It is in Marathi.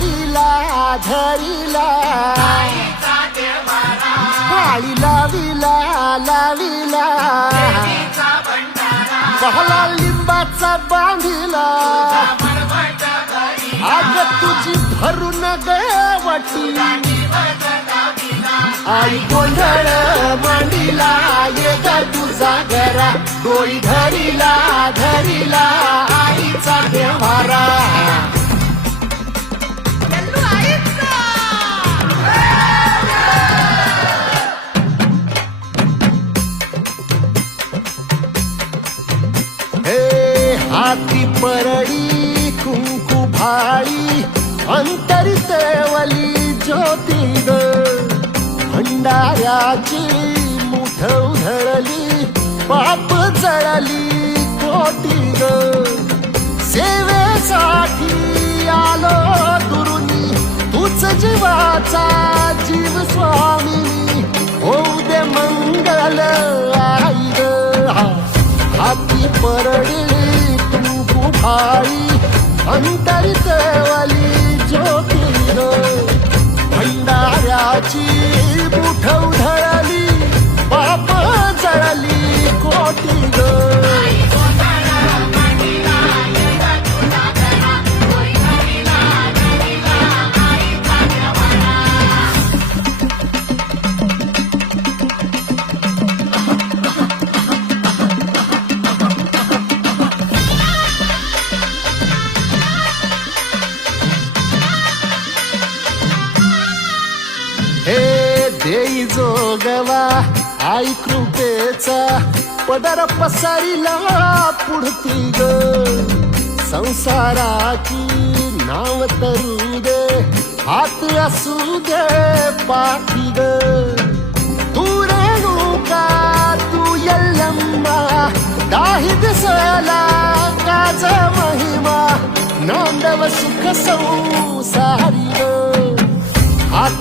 धरिला धरिला माळी लाविला लाविला पहला लिंबाचा बांधिला आग तुझी भरून गवटी आई गोंधळ मांडीला ये ग तुझा घरा डोळी धरिला धरिला आईचा देवारा हाती परडी कुंकू भाळी अंतरी तेवली ज्योती ग भंडाऱ्याची मुठ उधळली पाप जळली कोटी ग सेवेसाठी आलो दुरुनी तूच जीवाचा जीव स्वामी होऊ दे मंगल आई ग हाती परडी भाई अंतरी तेवली ज्योती भंडाऱ्याची मुठ उधळली पाप जळली कोटी ग देई जोगवा आई कृपेचा पदर पसरिला पुढती ग संसाराची नाव तरू दे हात असू दे पाठी ग तू रेणुका तू यल्लम्मा दाही दिसला काज महिमा नांदव सुख संसारी ग